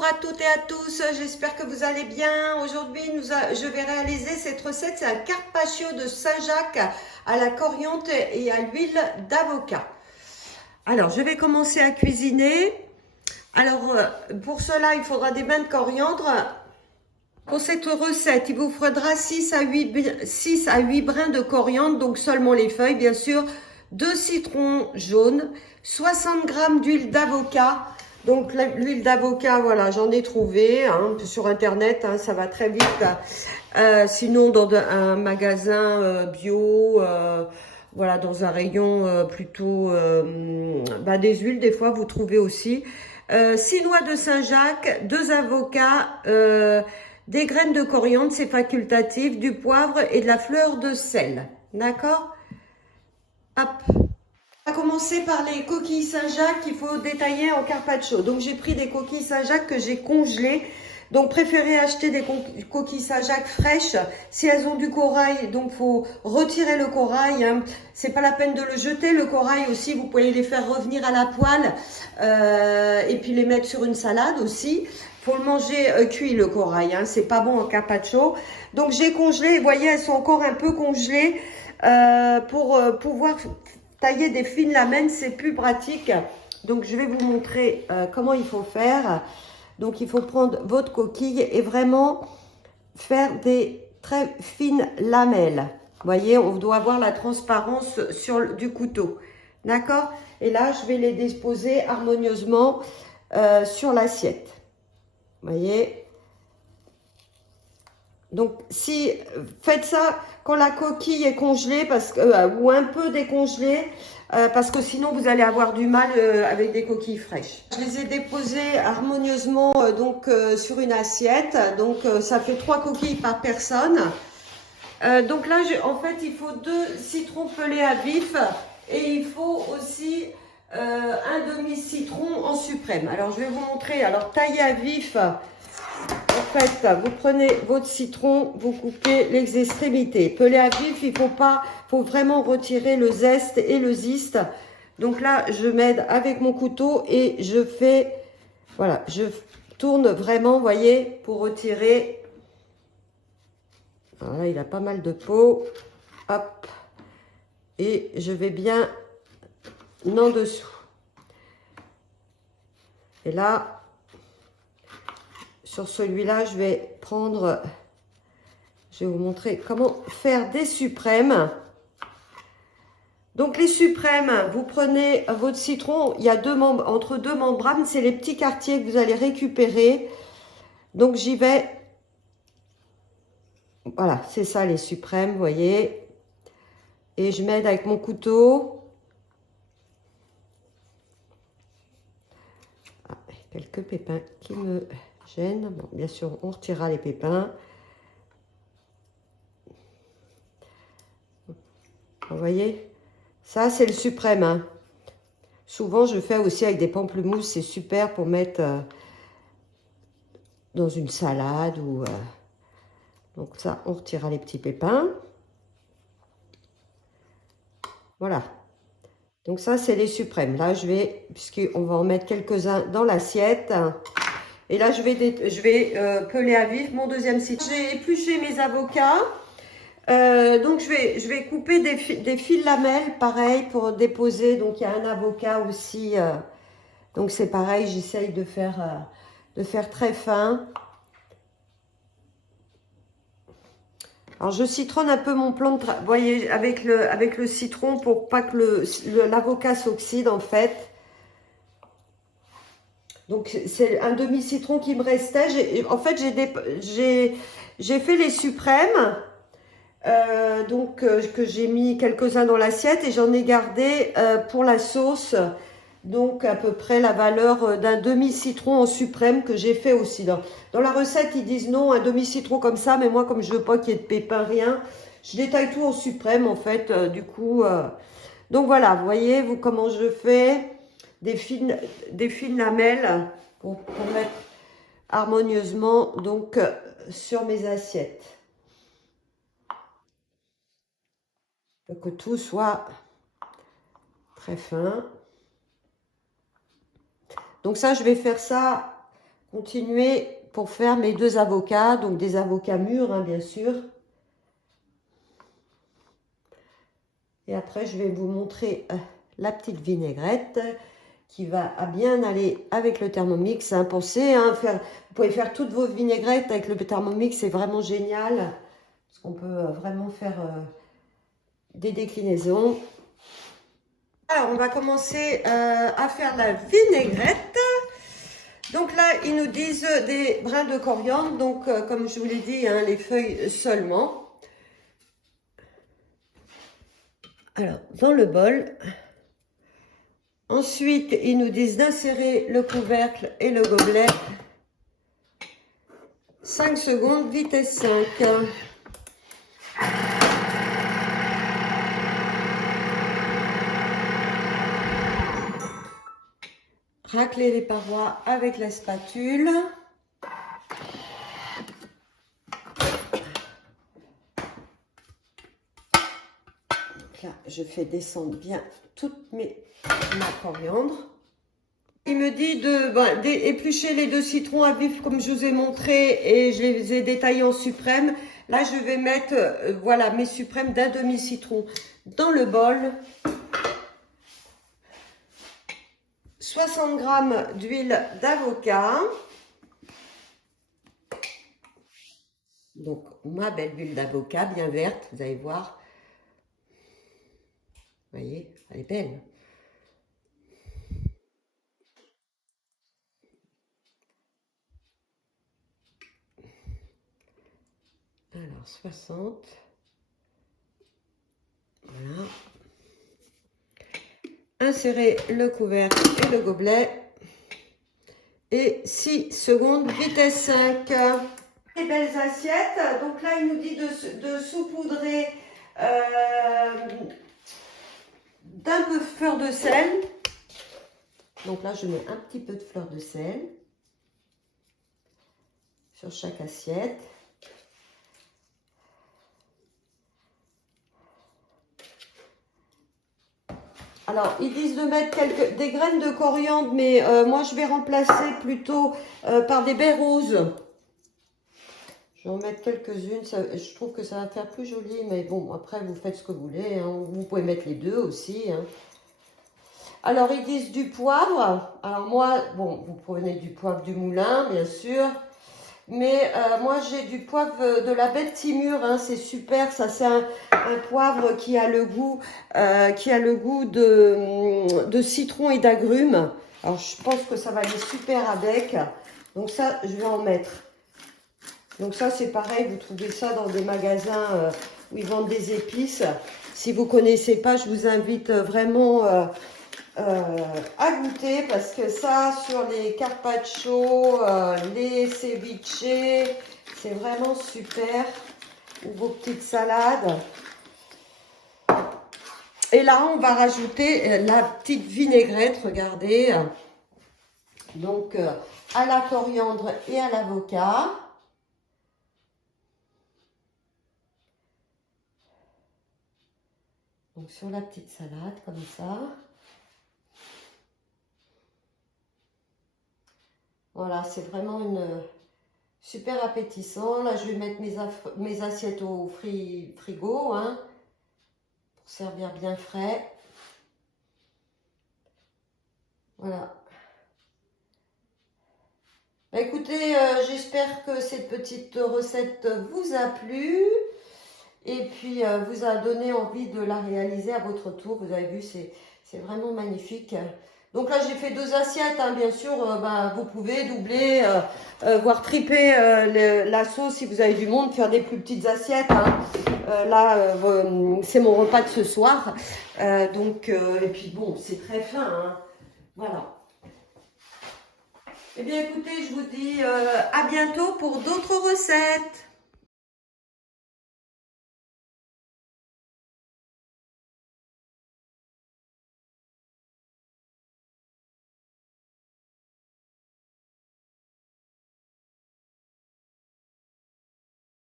Bonjour à toutes et à tous, j'espère que vous allez bien. Aujourd'hui, je vais réaliser cette recette. C'est un carpaccio de Saint-Jacques à la coriandre et à l'huile d'avocat. Alors, je vais commencer à cuisiner. Alors, pour cela, il faudra des bains de coriandre. Pour cette recette, il vous faudra 6 à 8 brins de coriandre, donc seulement les feuilles, bien sûr. 2 citrons jaunes, 60 g d'huile d'avocat. Donc l'huile d'avocat, voilà, j'en ai trouvé sur internet, ça va très vite. Sinon, dans un magasin bio, voilà, dans un rayon plutôt des huiles, des fois vous trouvez aussi. 6 noix de Saint-Jacques, 2 avocats, des graines de coriandre, c'est facultatif, du poivre et de la fleur de sel. D'accord? Hop. On va commencer par les coquilles Saint-Jacques qu'il faut détailler en carpaccio. Donc j'ai pris des coquilles Saint-Jacques que j'ai congelées. Donc préférez acheter des coquilles Saint-Jacques fraîches. Si elles ont du corail, donc faut retirer le corail. C'est pas la peine de le jeter. Le corail aussi, vous pouvez les faire revenir à la poêle et puis les mettre sur une salade aussi. Faut le manger cuit le corail. C'est pas bon en carpaccio. Donc j'ai congelé. Vous voyez, elles sont encore un peu congelées pour pouvoir tailler des fines lamelles, c'est plus pratique. Donc je vais vous montrer comment il faut faire. Donc il faut prendre votre coquille et vraiment faire des très fines lamelles. Vous voyez, on doit avoir la transparence du couteau. D'accord? Et là, je vais les disposer harmonieusement sur l'assiette. Vous voyez? Donc, si faites ça quand la coquille est congelée ou un peu décongelée, parce que sinon vous allez avoir du mal avec des coquilles fraîches. Je les ai déposées harmonieusement sur une assiette. Donc, ça fait 3 coquilles par personne. Donc là, en fait, il faut 2 citrons pelés à vif et il faut aussi un demi-citron en suprême. Alors, je vais vous montrer. Alors, tailler à vif. En fait, vous prenez votre citron, vous coupez les extrémités. Pelé à vif, faut vraiment retirer le zeste et le zeste. Donc là, je m'aide avec mon couteau et je fais, voilà, je tourne vraiment, vous voyez, pour retirer. Voilà, il a pas mal de peau. Hop. Et je vais bien en dessous. Et là, sur celui-là, je vais vous montrer comment faire des suprêmes. Donc les suprêmes, vous prenez votre citron, il y a entre deux membranes, c'est les petits quartiers que vous allez récupérer. Donc j'y vais, voilà, c'est ça les suprêmes, vous voyez. Et je m'aide avec mon couteau. Ah, quelques pépins qui me gênent. Bon, bien sûr, on retirera les pépins. Vous voyez, ça c'est le suprême. Souvent je fais aussi avec des pamplemousses, c'est super pour mettre dans une salade ou donc ça on retirera les petits pépins. Voilà, donc ça c'est les suprêmes. Là je vais, puisqu'on va en mettre quelques-uns dans l'assiette, et là je vais peler à vif mon deuxième citron. J'ai épluché mes avocats. Donc je vais couper des fils lamelles, pareil, pour déposer. Donc il y a un avocat aussi. Donc c'est pareil, j'essaye de faire très fin. Alors je citronne un peu mon plan de travail, vous voyez, avec le citron pour pas que l'avocat s'oxyde en fait. Donc c'est un demi-citron qui me restait. En fait j'ai fait les suprêmes. Que j'ai mis quelques-uns dans l'assiette et j'en ai gardé pour la sauce, donc à peu près la valeur d'un demi-citron en suprême que j'ai fait aussi. Dans la recette, ils disent non, un demi-citron comme ça, mais moi, comme je veux pas qu'il y ait de pépins, rien, je détaille tout en suprême en fait, du coup. Donc voilà, vous voyez, comment je fais des fines lamelles pour mettre harmonieusement donc sur mes assiettes. Que tout soit très fin. Donc ça, je vais faire ça continuer pour faire mes 2 avocats, donc des avocats mûrs, hein, bien sûr. Et après, je vais vous montrer la petite vinaigrette qui va bien aller avec le Thermomix. Hein. Pensez, hein, vous pouvez faire toutes vos vinaigrettes avec le Thermomix, c'est vraiment génial. Parce qu'on peut vraiment faire des déclinaisons. Alors, on va commencer à faire la vinaigrette. Donc là, ils nous disent des brins de coriandre. Donc, comme je vous l'ai dit, hein, les feuilles seulement. Alors, dans le bol. Ensuite, ils nous disent d'insérer le couvercle et le gobelet. 5 secondes, vitesse 5. Racler les parois avec la spatule. Donc là, je fais descendre bien toutes ma coriandre. Il me dit d'éplucher les 2 citrons à vif comme je vous ai montré et je les ai détaillés en suprême. Là, je vais mettre voilà, mes suprêmes d'un demi-citron dans le bol. 60 g d'huile d'avocat. Donc, ma belle huile d'avocat bien verte, vous allez voir. Vous voyez, elle est belle. Alors, 60. Voilà. Insérer le couvercle et le gobelet. Et 6 secondes, vitesse 5. Les belles assiettes. Donc là, il nous dit de saupoudrer d'un peu de fleur de sel. Donc là, je mets un petit peu de fleur de sel sur chaque assiette. Alors, ils disent de mettre des graines de coriandre, mais moi, je vais remplacer plutôt par des baies roses. Je vais en mettre quelques-unes. Je trouve que ça va faire plus joli, mais bon, après, vous faites ce que vous voulez. Hein. Vous pouvez mettre les 2 aussi. Hein. Alors, ils disent du poivre. Alors, moi, bon, vous prenez du poivre du moulin, bien sûr. Mais moi, j'ai du poivre de la Bête Timur, hein, c'est super. Ça, c'est un poivre qui a le goût, de citron et d'agrumes. Alors, je pense que ça va aller super avec. Donc ça, je vais en mettre. Donc ça, c'est pareil. Vous trouvez ça dans des magasins où ils vendent des épices. Si vous ne connaissez pas, je vous invite vraiment à goûter parce que ça, sur les carpaccio, les ceviches, c'est vraiment super. Ou vos petites salades. Et là, on va rajouter la petite vinaigrette, regardez. Donc, à la coriandre et à l'avocat. Donc, sur la petite salade, comme ça. Voilà, c'est vraiment super appétissant. Là, je vais mettre mes assiettes au frigo, hein, pour servir bien frais. Voilà. Bah, écoutez, j'espère que cette petite recette vous a plu et puis vous a donné envie de la réaliser à votre tour. Vous avez vu, c'est vraiment magnifique. Donc là, j'ai fait 2 assiettes, hein, bien sûr, vous pouvez doubler, voire tripler la sauce si vous avez du monde, faire des plus petites assiettes. Hein. Là, c'est mon repas de ce soir. Et puis bon, c'est très fin. Hein. Voilà. Eh bien, écoutez, je vous dis à bientôt pour d'autres recettes.